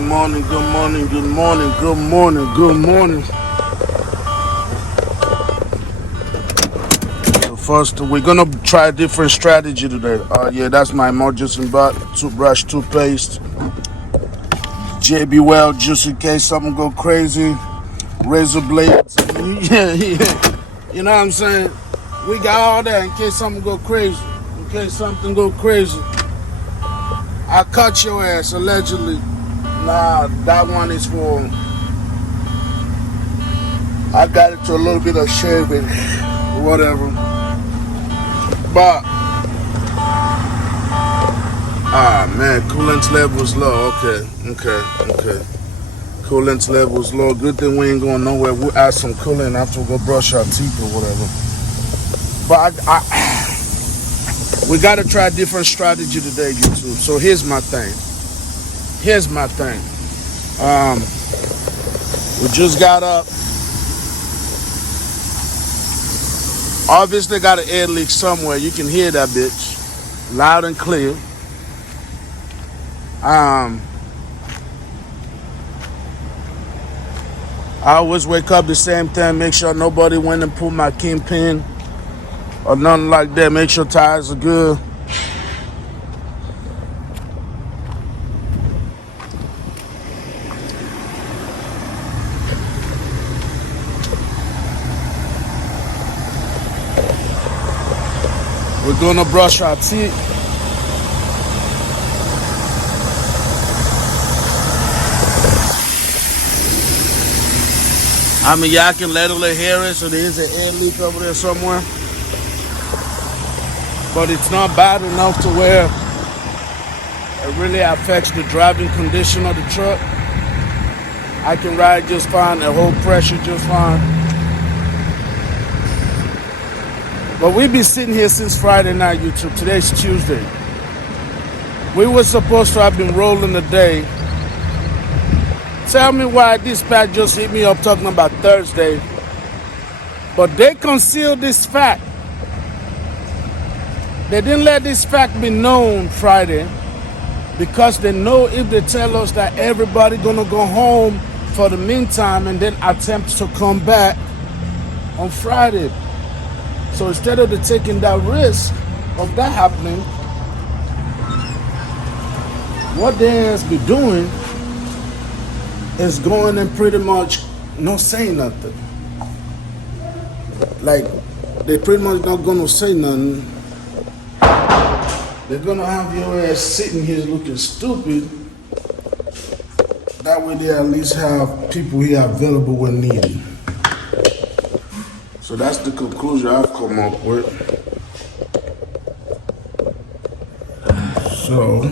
Good morning, good morning, good morning, good morning, good morning. So first, we're gonna try a different strategy today. Yeah, that's my emergency butt, toothbrush, toothpaste, JB Well, just in case something go crazy, razor blades. Yeah. You know what I'm saying? We got all that in case something go crazy. In case something go crazy. I cut your ass, allegedly. Nah, that one is for... I got it to a little bit of shaving, whatever. But, man, coolant level's low. Okay. Coolant level's low. Good thing we ain't going nowhere. We'll add some coolant after we go brush our teeth or whatever. But we got to try a different strategy today, YouTube. So here's my thing. We just got up. Obviously got an air leak somewhere. You can hear that bitch loud and clear. I always wake up the same time, make sure nobody went and pulled my kingpin or nothing like that. Make sure tires are good. We're gonna brush our teeth. I mean, y'all can literally hear it, so there is an air leak over there somewhere. But it's not bad enough to where it really affects the driving condition of the truck. I can ride just fine, the whole pressure just fine. But we've been sitting here since Friday night, YouTube. Today's Tuesday. We were supposed to have been rolling today. Tell me why dispatch just hit me up talking about Thursday. But they concealed this fact. They didn't let this fact be known Friday because they know if they tell us that everybody gonna go home for the meantime and then attempt to come back on Friday. So instead of taking that risk of that happening, what they has been doing is going and pretty much not saying nothing. Like, they pretty much not gonna say nothing. They're gonna have your ass sitting here looking stupid. That way they at least have people here available when needed. So that's the conclusion I've come up with. So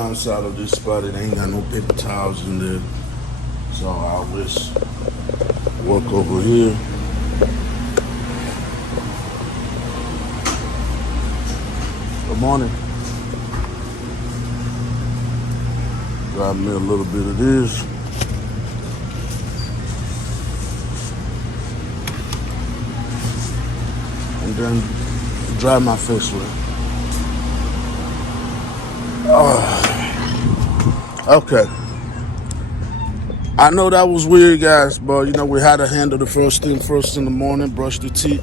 downside of this spot, it ain't got no paper towels in there. So I always work over here. Good morning. Grab me a little bit of this. And then dry my face with it. Okay. I know that was weird, guys, but you know, we had to handle the first in the morning, brush the teeth.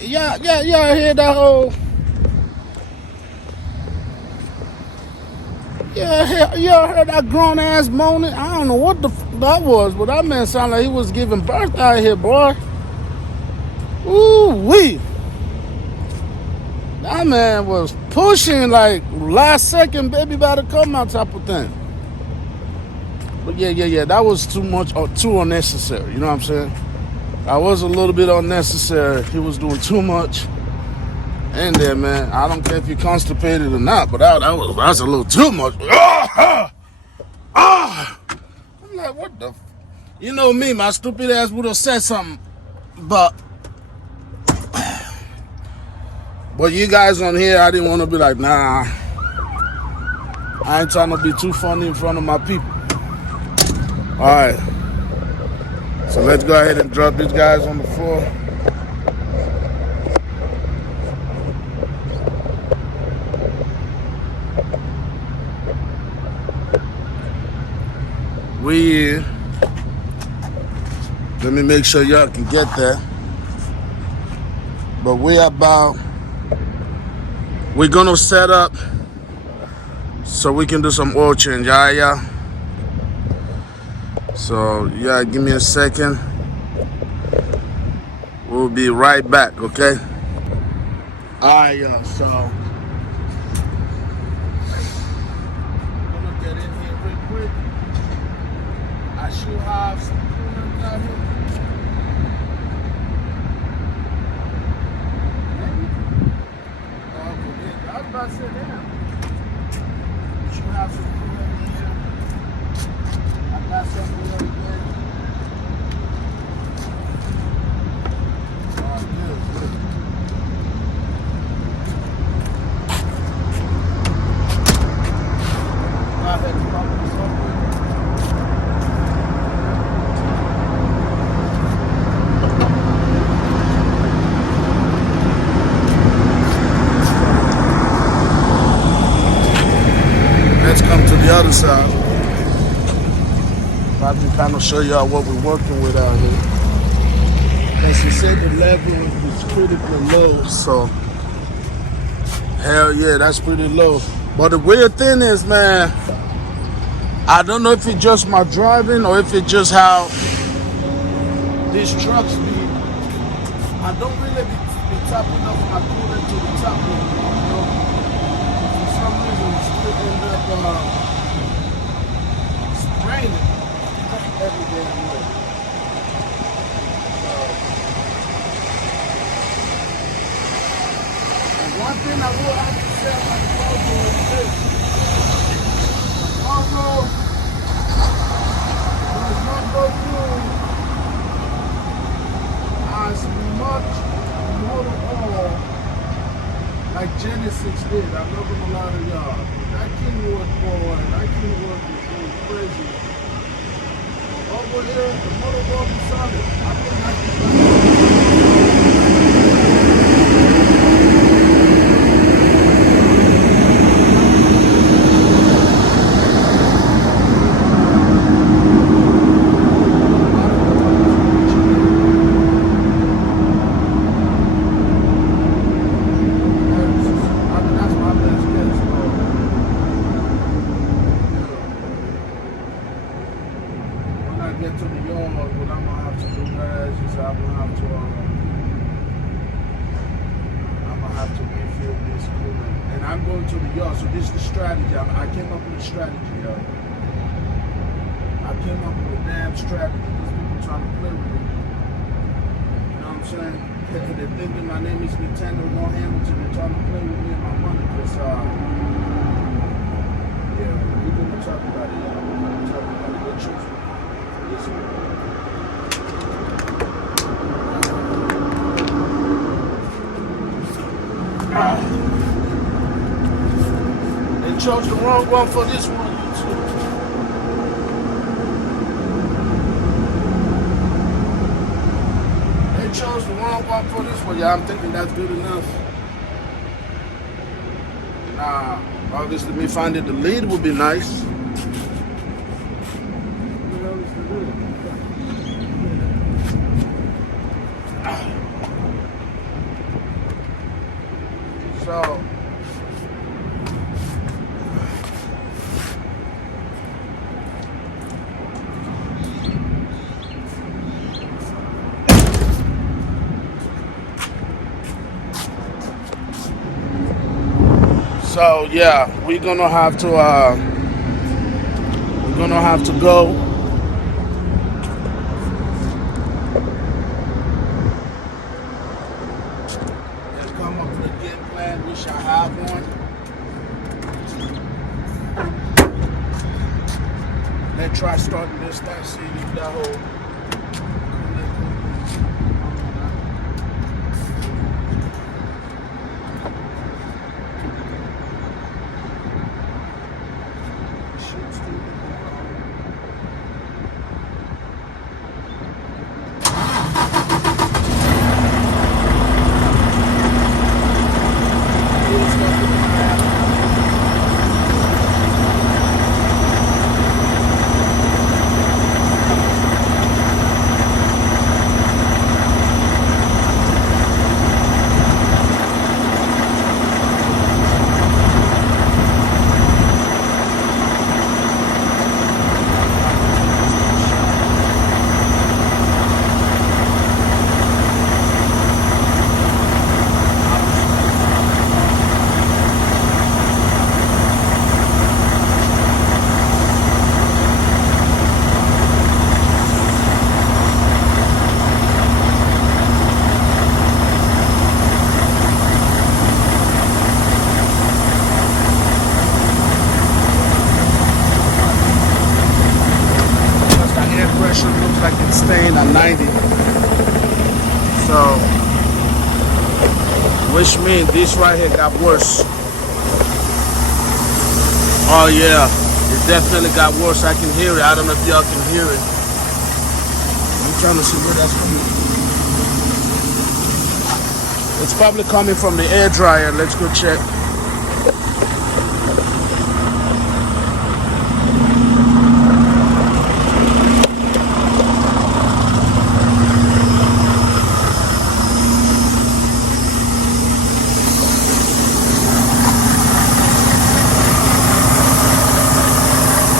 Yeah, I hear that whole. Yeah, y'all heard that grown ass moaning? I don't know what the that was, but that man sounded like he was giving birth out here, boy. Ooh wee. That man was pushing like last second baby about to come out type of thing. But yeah, that was too much or too unnecessary, you know what I'm saying? That was a little bit unnecessary. He was doing too much in there, man. I don't care if you're constipated or not, but that's a little too much. I'm like, what the? You know me, my stupid ass would have said something, but you guys on here, I didn't want to be like, nah. I ain't trying to be too funny in front of my people. All right. So let's go ahead and drop these guys on the floor. Let me make sure y'all can get there. But we're gonna set up so we can do some oil change, yeah. So yeah, give me a second. We'll be right back, okay? Alright, y'all, so I'm gonna get in here real quick. I should have some coolant out here. I was about to sit down. You should have some coolant in here. I got something over there. Good. Go ahead and pop this up here. Let's come to the other side. I can kind of show y'all what we're working with out here. As you said, the level is critically low, so hell yeah, that's pretty low. But the weird thing is, man, I don't know if it's just my driving or if it's just how these trucks be. I don't really be topping up my coolant to the top of it, you know. For some reason, it still end up spraying it every damn way. One thing I will have to say about the Volvo is this. The Volvo does not go through as much motor oil like Genesis did. I'm not gonna lie to y'all. That Kenwood boy, that Kenwood is going crazy. But over here, the motor oil is solid. I think that's they're thinking my name is MrHamilton. They're trying to play with me and my money because talk about it. I'm talking about it. What you They chose the wrong one for this one, YouTube. They chose the wrong one for this one. Yeah, I'm thinking that's good enough. Nah, obviously me finding the lead would be nice. So yeah, we're gonna have to go. Let's come up with a game plan. We shall have one. Let's try starting this that city, that whole. Looks like it's staying at 90. So, which means this right here got worse. Oh yeah, it definitely got worse. I can hear it. I don't know if y'all can hear it. I'm trying to see where that's coming from. It's probably coming from the air dryer. Let's go check.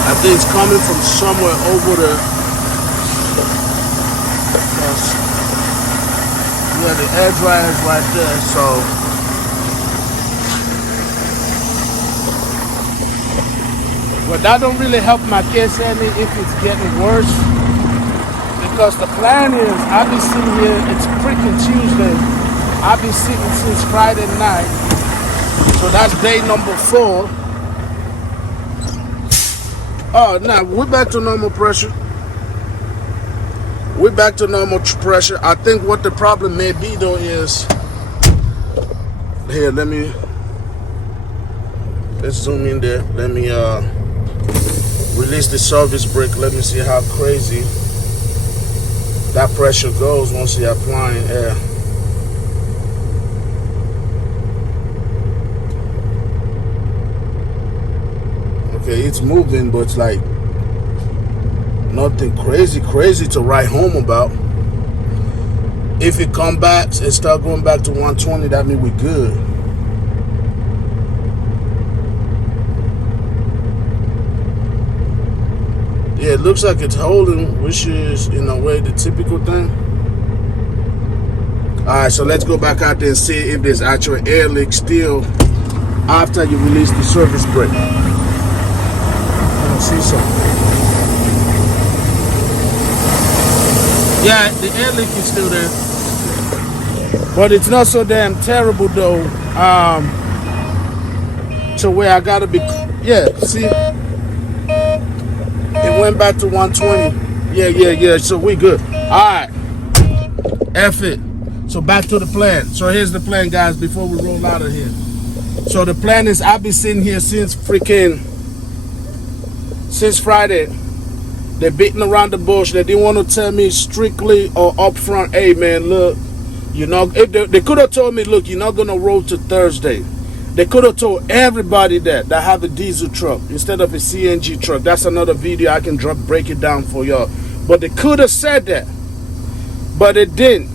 I think it's coming from somewhere over there. Yeah, the air dryer is right there, so. But that don't really help my case any if it's getting worse. Because the plan is, I've been sitting here, it's freaking Tuesday. I've been sitting since Friday night. So that's day number 4. Oh, now we're back to normal pressure. We're back to normal pressure. I think what the problem may be though is, here, let's zoom in there. Let me release the service brake. Let me see how crazy that pressure goes once you're applying air. Okay, it's moving, but it's like nothing crazy to write home about. If it come back and start going back to 120, that means we're good. Yeah, it looks like it's holding, which is in a way the typical thing. Alright, so let's go back out there and see if there's actual air leak still after you release the service brake. See something. Yeah, the air leak is still there, but it's not so damn terrible though. To where I gotta be. Yeah, see, It went back to 120. Yeah. So we good. All right. F it. So back to the plan. So here's the plan, guys, before we roll out of here. So the plan is I've been sitting here since Friday. They're beating around the bush. They didn't want to tell me strictly or upfront, hey man, look, you know, if they could have told me, look, you're not gonna roll to Thursday. They could have told everybody that have a diesel truck instead of a CNG truck. That's another video I can break it down for y'all. But they could have said that, but it didn't.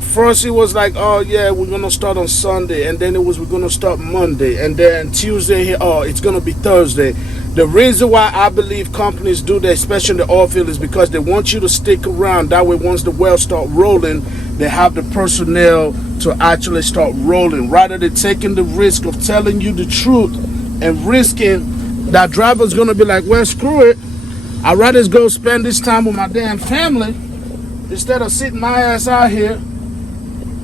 First it was like, oh yeah, we're gonna start on Sunday, and then it was we're gonna start Monday, and then Tuesday, oh, it's gonna be Thursday. The reason why I believe companies do that, especially in the oil field, is because they want you to stick around. That way, once the wells start rolling, they have the personnel to actually start rolling, rather than taking the risk of telling you the truth and risking that driver's gonna be like, well, screw it, I'd rather go spend this time with my damn family instead of sitting my ass out here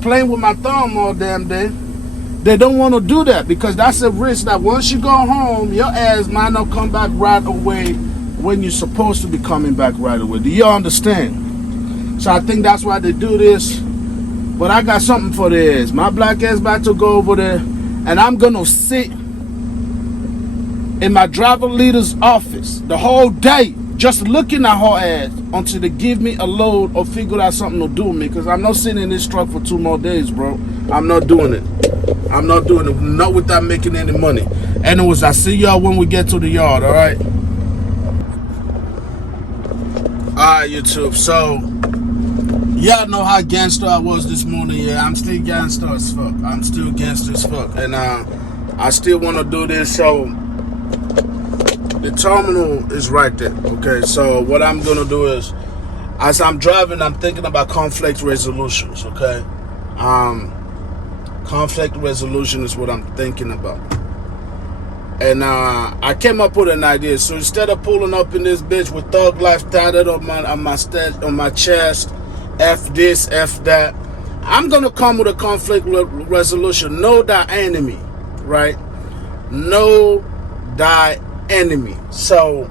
playing with my thumb all damn day. They don't want to do that because that's a risk that once you go home, your ass might not come back right away when you're supposed to be coming back right away. Do you understand? So I think that's why they do this. But I got something for their ass. My black ass about to go over there, and I'm going to sit in my driver leader's office the whole day just looking at her ass until they give me a load or figure out something to do with me, because I'm not sitting in this truck for 2 more days, bro. I'm not doing it. I'm not doing it. Not without making any money. Anyways, I see y'all when we get to the yard, alright? Alright, YouTube. So, y'all know how gangster I was this morning. Yeah, I'm still gangster as fuck. I'm still gangster as fuck. And I still want to do this. So, the terminal is right there. Okay, so what I'm going to do is, as I'm driving, I'm thinking about conflict resolutions, okay? Conflict resolution is what I'm thinking about. And I came up with an idea. So instead of pulling up in this bitch with thug life tatted on my chest, F this, F that, I'm gonna come with a conflict resolution. Know thy enemy, right? Know thy enemy. So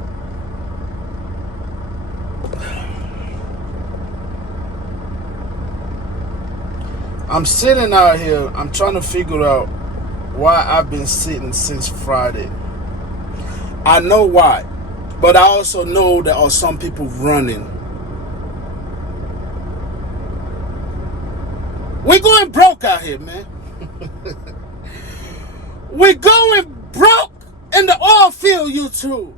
I'm sitting out here, I'm trying to figure out why I've been sitting since Friday. I know why, but I also know there are some people running. We're going broke out here, man. We're going broke in the oil field, YouTube.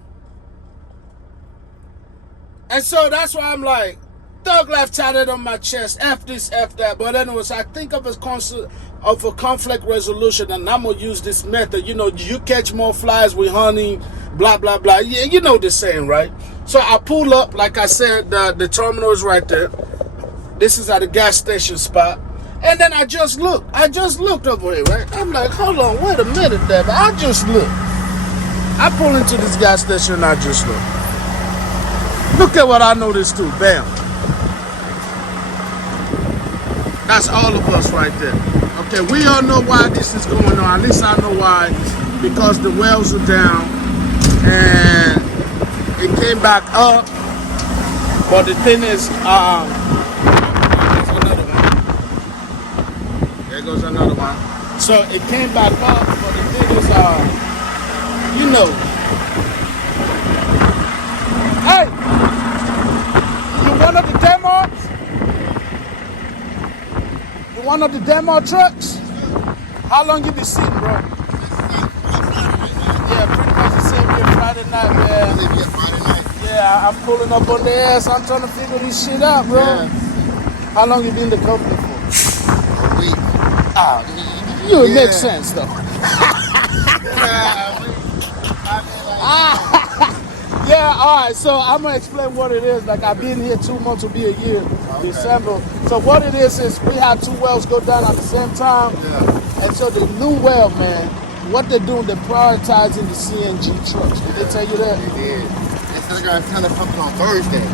And so that's why I'm like, thug life tatted on my chest, F this, F that. But anyways, I think of a conflict resolution, and I'm going to use this method. You know, you catch more flies with honey, blah, blah, blah. Yeah, you know the saying, right? So I pull up, like I said, the terminal is right there. This is at a gas station spot. And then I just looked. I just looked over here, right? I'm like, hold on, wait a minute there. But I just looked. I pull into this gas station and I just look. Look at what I noticed too. Bam. That's all of us right there. Okay, we all know why this is going on. At least I know why. Because the wells are down and it came back up. But the thing is, there's another one. There goes another one. So it came back up, but the thing is, you know. Hey! You one of the demos? One of the demo trucks? How long you been sitting, bro? Yeah, pretty much the same here Friday night, man. Friday night? Yeah, I'm pulling up on the ass. I'm trying to figure this shit out, bro. Yeah. How long you been in the company for? A week. It makes sense, though. Yeah, all right, so I'm going to explain what it is. Like, I've been here 2 months, will be a year, okay. December. So what it is we had 2 wells go down at the same time. Yeah. And so the new well, man, what they're doing, they're prioritizing the CNG trucks. Did they tell you that? They did. They said they're going to send us something on Thursday.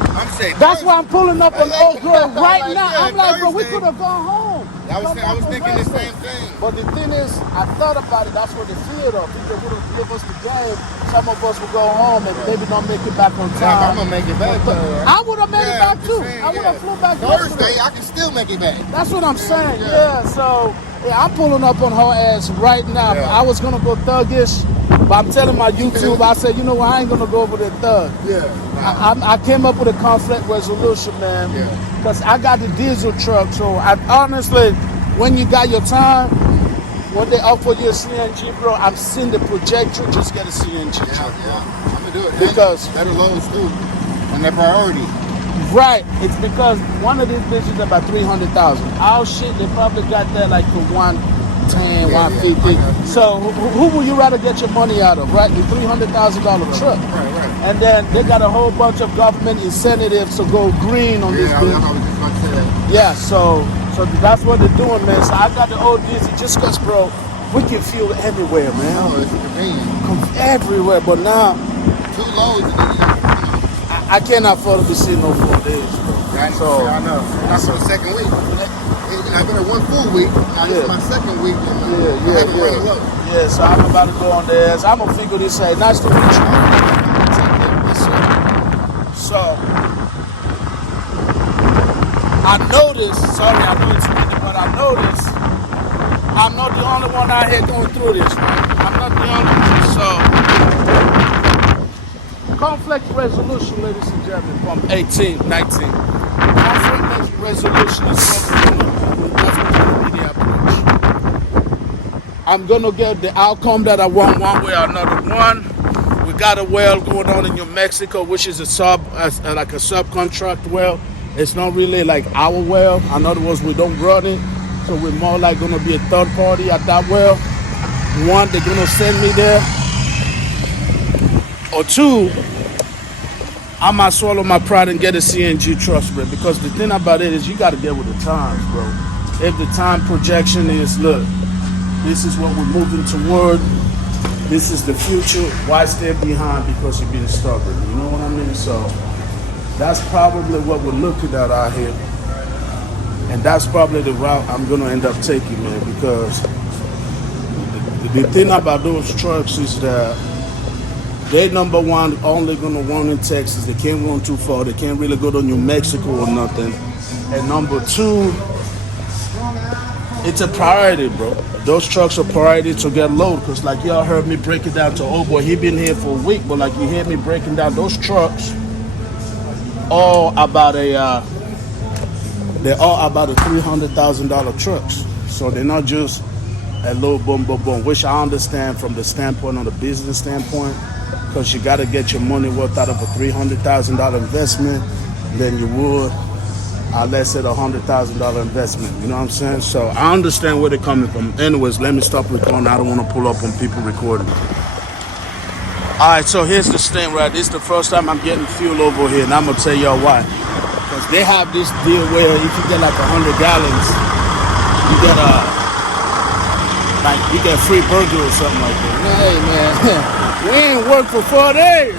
I'm saying That's why I'm pulling up on Old Grove right Like, now. yeah, I'm like, bro, we Thursday. could have gone home. I was thinking the same thing. But the thing is, I thought about it. That's what they feared of. If they would have given us the game, some of us would go home and maybe not make it back on time. I'm gonna make it back. I would have made it back too. Saying, I would have flew back Thursday. yesterday. I can still make it back. That's what I'm saying. Yeah. So yeah, I'm pulling up on her ass right now. Yeah. I was gonna go thuggish, but I'm telling my YouTube. I said, you know what? I ain't gonna go over there thug. Yeah. I came up with a conflict resolution, man. Yeah. Because I got the diesel truck, so I honestly, when you got your time, when they offer you a CNG, bro, I'm seeing the projector. Just get a CNG truck, bro. I'm gonna do it because better loads too, and their priority. Right, it's because one of these bitches is about 300,000. Our shit, they probably got that like for 110, 150. So who would you rather get your money out of, right? The $300,000 truck. Right. And then they got a whole bunch of government incentives to go green on this bitch. I was just about to say that. Yeah, so that's what they're doing, man. So I got the old diesel just because, bro, we can fuel everywhere, man. Oh, it's convenient. Everywhere, but now 2 loads. I can't afford to be sitting no 4 days, bro. So I know. That's for the second week. I've been at 1 full week. Now this is my second week. Yeah, so I'm about to go on there. I'm gonna figure this out. Nice to meet you. So I noticed, sorry, I know it's windy, but I noticed I'm not the only one out here going through this, right? I'm not the only one. So conflict resolution, ladies and gentlemen, from 18, 19. Conflict resolution is something that's going to be the approach. I'm going to get the outcome that I want one way or another. One, we got a well going on in New Mexico, which is like a subcontract well. It's not really like our well. In other words, we don't run it. So we're more like going to be a third party at that well. One, they're going to send me there. Or two, I might swallow my pride and get a CNG truck, bro. Because the thing about it is you got to get with the times, bro. If the time projection is, look, this is what we're moving toward, this is the future, why stay behind because you're being stubborn? You know what I mean? So that's probably what we're looking at out here. And that's probably the route I'm going to end up taking, man, because the thing about those trucks is that they, number one, only going to run in Texas. They can't run too far. They can't really go to New Mexico or nothing. And number two, it's a priority, bro. Those trucks are priority to get loaded. Because like y'all heard me break it down to, oh boy, he been here for a week. But like you hear me breaking down those trucks, all about they're all about a $300,000 trucks. So they're not just a little boom, boom, boom, which I understand from the standpoint, on the business standpoint, because you got to get your money worth out of a $300,000 investment than you would, let's say, a $100,000 investment. You know what I'm saying? So I understand where they're coming from. Anyways, let me stop recording. I don't want to pull up on people recording. All right, so here's the thing, right? This is the first time I'm getting fuel over here, and I'm going to tell y'all why. Because they have this deal where if you get like 100 gallons, you get free burger or something like that. Hey, man, we ain't worked for 4 days.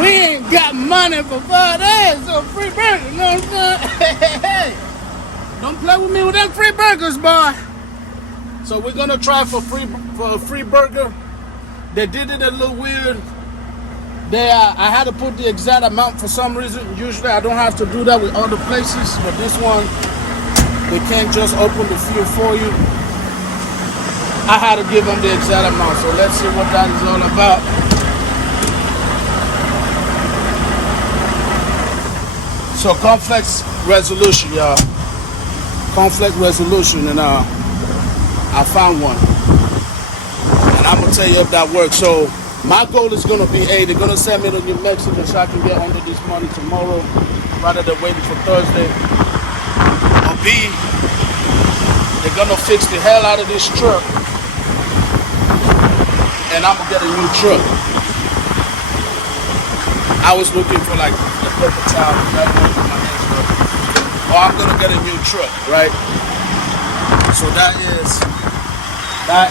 We ain't got money for 4 days, so free burger, you know what I'm saying? Hey, don't play with me with them free burgers, boy. So we're going to try for a free burger. They did it a little weird. I had to put the exact amount for some reason. Usually I don't have to do that with other places, but this one, they can't just open the fuel for you. I had to give them the exact amount, so let's see what that is all about. So conflict resolution, y'all. Conflict resolution, and I found one. And I'm gonna tell you if that works. So my goal is gonna be A, they're gonna send me to New Mexico so I can get under this money tomorrow rather than waiting for Thursday. Or B, they're gonna fix the hell out of this truck and I'm gonna get a new truck. I was looking for like the paper towel, right? Or I'm gonna get a new truck, right? So that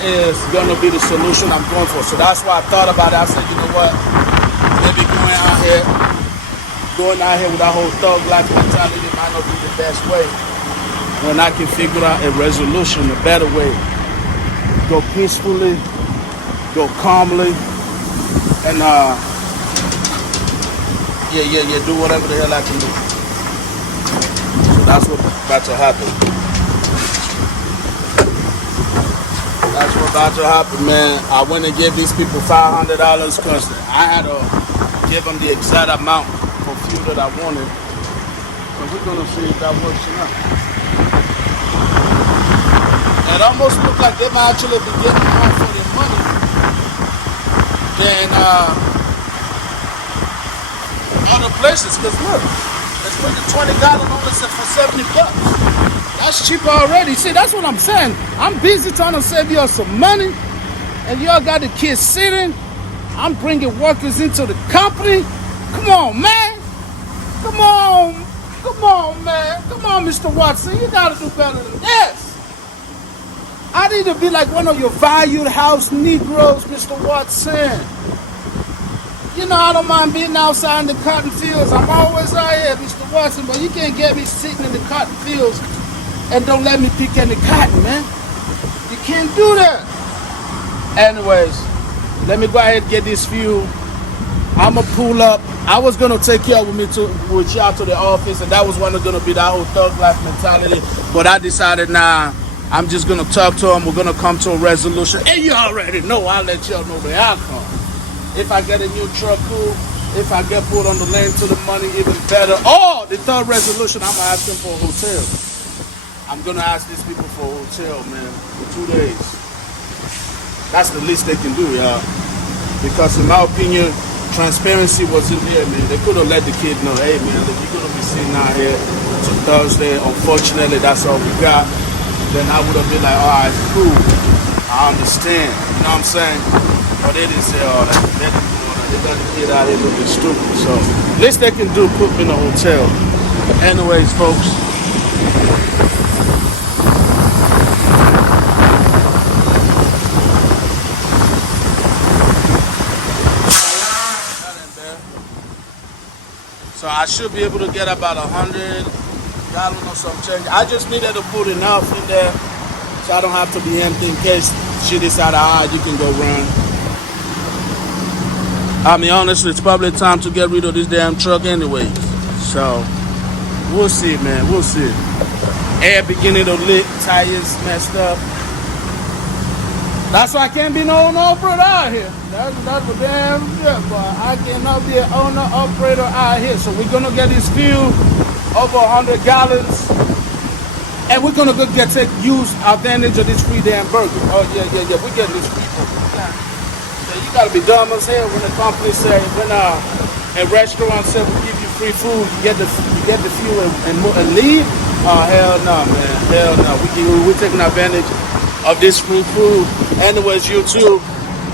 is gonna be the solution I'm going for. So that's why I thought about it. I said, you know what? Maybe going out here, go going out here with that whole thug life mentality might not be the best way. When I can figure out a resolution, a better way. Go peacefully, go calmly, and do whatever the hell I can do. So that's what's about to happen. That's what's about to happen, man. I went and gave these people $500 because I had to give them the exact amount for fuel that I wanted. So we're gonna see if that works or not. It almost looks like they might actually be getting more for their money than other places. Because look, it's putting 20 gallon on this for $70. That's cheaper already. See, that's what I'm saying. I'm busy trying to save y'all some money, and y'all got the kids sitting. I'm bringing workers into the company. Come on, man. Come on, man. Come on, Mr. Watson. You gotta do better than this. I need to be like one of your valued house Negroes, Mr. Watson. You know, I don't mind being outside in the cotton fields. I'm always out here, Mr. Watson, but you can't get me sitting in the cotton fields and don't let me pick any cotton, man. You can't do that. Anyways, let me go ahead and get this fuel. I'ma pull up. I was gonna take y'all with y'all to the office, and that was gonna be that whole thug life mentality. But I decided, nah, I'm just gonna talk to them. We're gonna come to a resolution. And you already know, I'll let y'all know the outcome. If I get a new truck, cool. If I get put on the lane to the money, even better. Oh, the third resolution, I'm gonna ask them for a hotel. I'm gonna ask these people for a hotel, man, for 2 days. That's the least they can do, y'all. Because in my opinion, transparency wasn't there, man. They could have let the kid know, hey, man, if you're gonna be sitting out here to Thursday, unfortunately, that's all we got. Then I would have been like, all right, cool. I understand. You know what I'm saying? But they didn't say all that. They didn't do all that. They got the kid out here looking stupid. So, least they can do, put me in a hotel. Anyways, folks. So I should be able to get about 100 gallons or some change. I just needed to put enough in there so I don't have to be empty in case shit is out of hide, you can go run. I mean, honestly, it's probably time to get rid of this damn truck anyway. So, we'll see, man. We'll see. Air beginning to leak, tires messed up. That's why I can't be no owner-operator out here. That's for damn shit, but I cannot be an owner-operator out here. So we're going to get this fuel over 100 gallons. And we're going to use advantage of this free damn burger. Oh, yeah. We're getting this free burger. You got to be dumb as hell when the company say, when a restaurant said we give you free food, you get the fuel and leave. Oh, hell no, man. Hell no. We're taking advantage of this free food. Anyways, YouTube,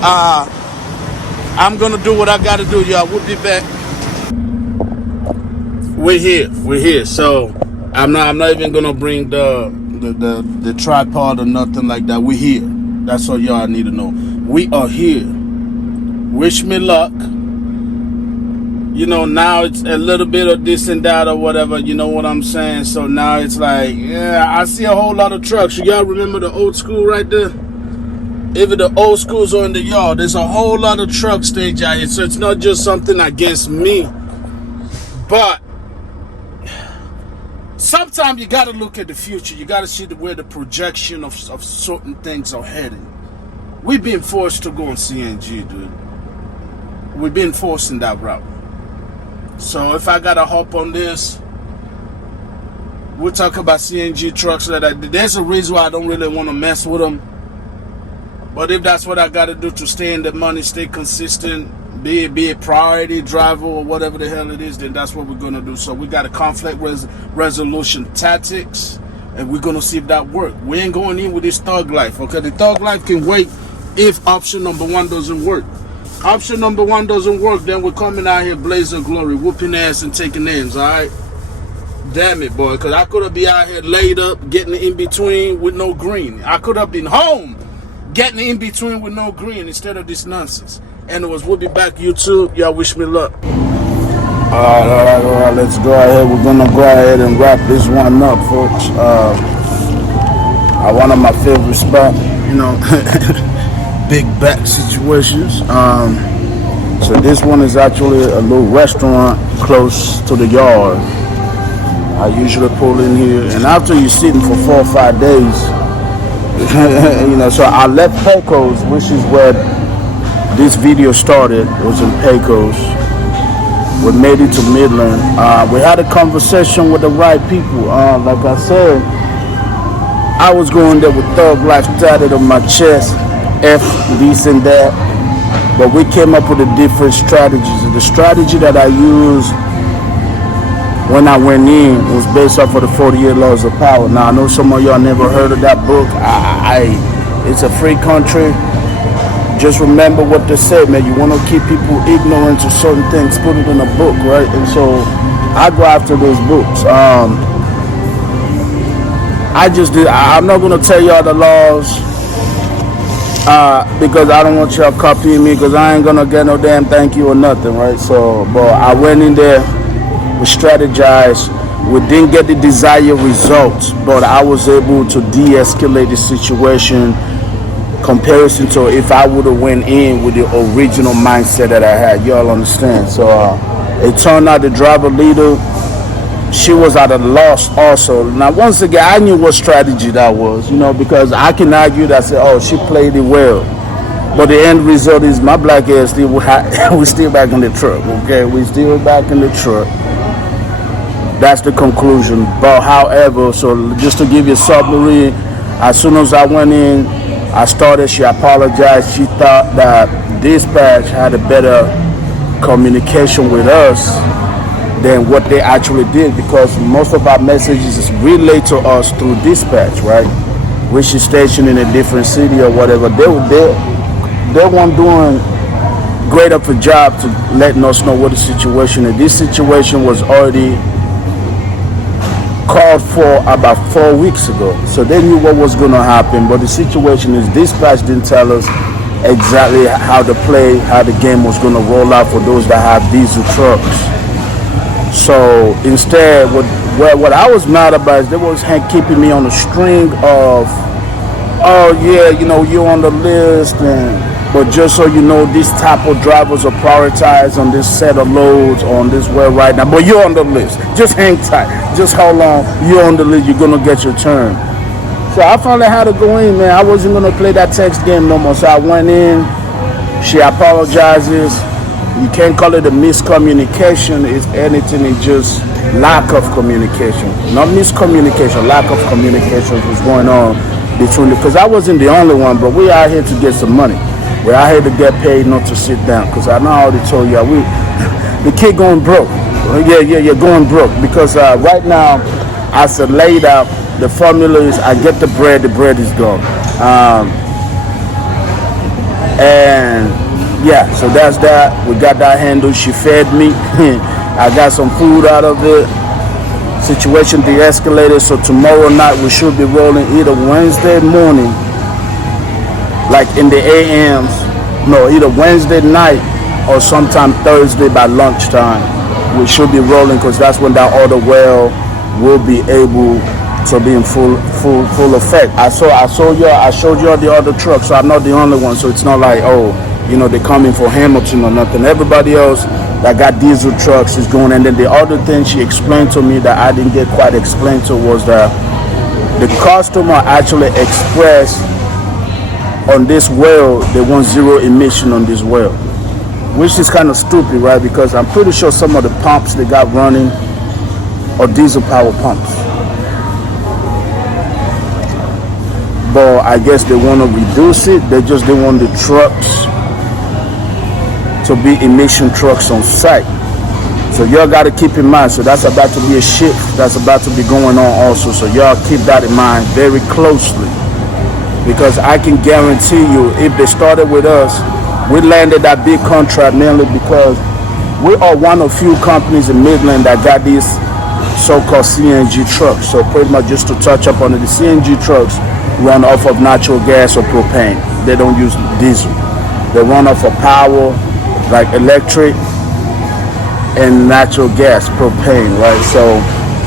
I'm gonna do what I gotta do, y'all. We'll be back. We're here. So I'm not even gonna bring the tripod or nothing like that. We're here. That's all y'all need to know. We are here. Wish me luck. You know, now it's a little bit of this and that or whatever, you know what I'm saying? So now it's like, yeah, I see a whole lot of trucks. You y'all remember the old school right there? Even the old schools are in the yard. There's a whole lot of truck stage out here. So it's not just something against me. But sometimes you got to look at the future. You got to see where the projection of certain things are heading. We've been forced to go on CNG, dude. We've been forced in that route. So if I gotta hop on this, we'll talk about CNG trucks. There's a reason why I don't really want to mess with them. But if that's what I gotta do to stay in the money, stay consistent, be a priority driver or whatever the hell it is, then that's what we're gonna do. So we got a conflict resolution tactics, and we're gonna see if that works. We ain't going in with this thug life, okay? The thug life can wait if option number 1 doesn't work. Option number 1 doesn't work, then we're coming out here blazing glory, whooping ass and taking names, all right? Damn it, boy, because I could have been out here laid up, getting in between with no green. I could have been home, getting in between with no green instead of this nonsense. Anyways, we'll be back, YouTube. Y'all wish me luck. All right, let's go ahead. We're gonna go ahead and wrap this one up, folks. One of my favorite spots, big back situations. So this one is actually a little restaurant close to the yard. I usually pull in here, and after you're sitting for 4 or 5 days, so I left Pecos, which is where this video started. It was in Pecos. We made it to Midland. We had a conversation with the right people. Like I said, I was going there with thug life tatted on my chest, F this and that. But we came up with a different strategies. And the strategy that I used when I went in was based off of the 48 Laws of Power. Now, I know some of y'all never heard of that book. It's a free country. Just remember what they say, man. You want to keep people ignorant to certain things, put it in a book, right? And so I go after those books. I'm not going to tell y'all the laws because I don't want y'all copying me, because I ain't going to get no damn thank you or nothing, right? So, but I went in there, we strategized. We didn't get the desired results, but I was able to de-escalate the situation comparison to if I would have went in with the original mindset that I had. Y'all understand? So it turned out the driver leader, she was at a loss also. Now, once again, I knew what strategy that was, because I can argue that, say, oh, she played it well. But the end result is my black ass still, we still back in the truck, okay? We still back in the truck. That's the conclusion. But however, so just to give you a summary, as soon as I went in, I started, she apologized. She thought that dispatch had a better communication with us than what they actually did, because most of our messages is relayed to us through dispatch, right? Which is stationed in a different city or whatever. They weren't doing great of a job to letting us know what the situation is. This situation was already called for about 4 weeks ago, so they knew what was going to happen. But the situation is, dispatch didn't tell us exactly how to play, how the game was going to roll out for those that have diesel trucks. So instead, what I was mad about is they was keeping me on a string of, oh yeah, you're on the list, but just so you know, these type of drivers are prioritized on this set of loads on this way right now. But you're on the list. Just hang tight. Just hold on. You're on the list. You're gonna get your turn. So I finally had to go in, man. I wasn't gonna play that text game no more. So I went in. She apologizes. You can't call it a miscommunication. It's anything. It's just lack of communication. Not miscommunication. Lack of communication was going on between because I wasn't the only one, but we out here to get some money. We're out here to get paid, not to sit down. Because I know I already told y'all, the kid going broke. Yeah, going broke. Because right now, as I laid out, the formula is I get the bread is gone. And yeah, so that's that. We got that handled. She fed me. I got some food out of it. Situation de-escalated. So tomorrow night we should be rolling either Wednesday morning, like in the AMs, either Wednesday night or sometime Thursday by lunchtime. We should be rolling, because that's when that other well will be able to be in full effect. I showed y'all the other truck, so I'm not the only one. So it's not like, they're coming for Hamilton or nothing. Everybody else that got diesel trucks is going. And then the other thing she explained to me that I didn't get quite explained to was that the customer actually expressed on this well, they want zero emission on this well, which is kind of stupid, right? Because I'm pretty sure some of the pumps they got running are diesel power pumps. But I guess they want to reduce it. They want the trucks to be emission trucks on site. So y'all got to keep in mind. So that's about to be a shift that's about to be going on also. So y'all keep that in mind very closely. Because I can guarantee you, if they started with us, we landed that big contract mainly because we are one of few companies in Midland that got these so-called CNG trucks. So pretty much just to touch up on it, the CNG trucks run off of natural gas or propane. They don't use diesel. They run off of power, like electric, and natural gas, propane, right? So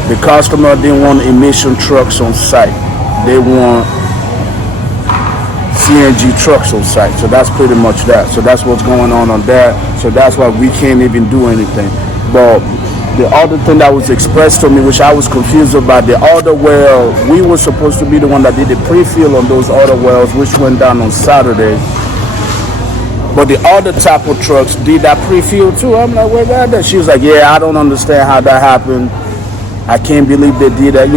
the customer didn't want emission trucks on site. They want CNG trucks on site. So that's pretty much that. So that's what's going on that. So that's why we can't even do anything. But the other thing that was expressed to me, which I was confused about, the other well, we were supposed to be the one that did the pre-fill on those other wells, which went down on Saturday. But the other type of trucks did that pre-fill too. I'm like, where that? She was like, yeah, I don't understand how that happened. I can't believe they did that,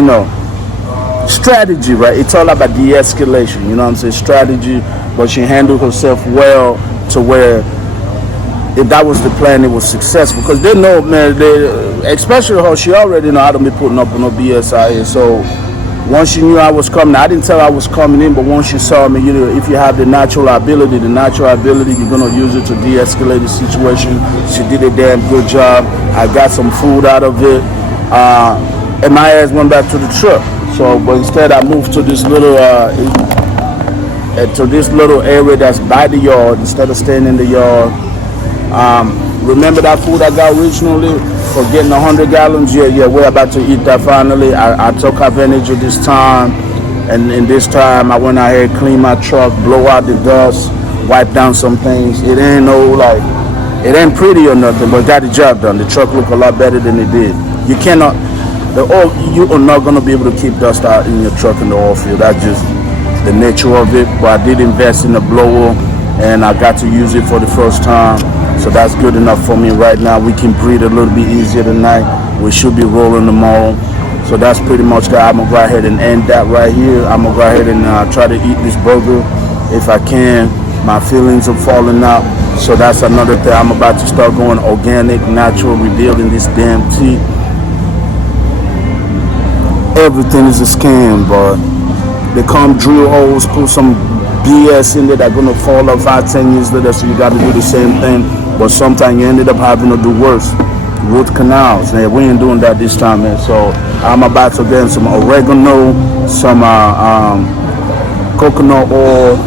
Strategy, right? It's all about de-escalation, you know what I'm saying? Strategy, but she handled herself well to where if that was the plan, it was successful. Because they know, man, especially her, she already know how to be putting up on no BS out here. So once she knew I was coming, I didn't tell her I was coming in, but once she saw me, if you have the natural ability, you're going to use it to de-escalate the situation. She did a damn good job. I got some food out of it. And my ass went back to the truck. So, but instead I moved to this little area that's by the yard instead of staying in the yard. Remember that food I got originally for getting 100 gallons? Yeah, we're about to eat that finally. I took advantage of this time, and in this time I went out here, cleaned my truck, blow out the dust, wipe down some things. It ain't pretty or nothing, but got the job done. The truck looked a lot better than it did. You are not going to be able to keep dust out in your truck in the oil field. That's just the nature of it. But I did invest in the blower, and I got to use it for the first time. So that's good enough for me right now. We can breathe a little bit easier tonight. We should be rolling tomorrow. So that's pretty much that. I'm going to go ahead and end that right here. I'm going to go ahead and try to eat this burger if I can. My feelings are falling out. So that's another thing. I'm about to start going organic, natural, rebuilding this damn tea. Everything is a scam, but they come drill holes, put some BS in there that's gonna fall off 5-10 years later, so you gotta do the same thing. But sometimes you ended up having to do worse. Root canals, man. We ain't doing that this time, man. So I'm about to get some oregano, some coconut oil.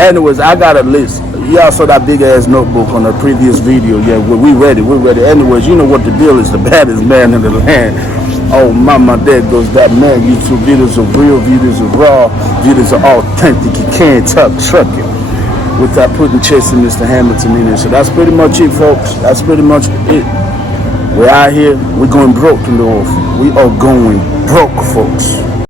Anyways, I got a list. Y'all saw that big ass notebook on the previous video. Yeah, we ready. Anyways, you know what the deal is. The baddest man in the land. Oh, mama, there goes that man. YouTube videos are real, videos are raw, videos are authentic. You can't talk trucking without putting Chasing Mr. Hamilton in it. So that's pretty much it, folks. That's pretty much it. We're out here. We're going broke in the oil field. We are going broke, folks.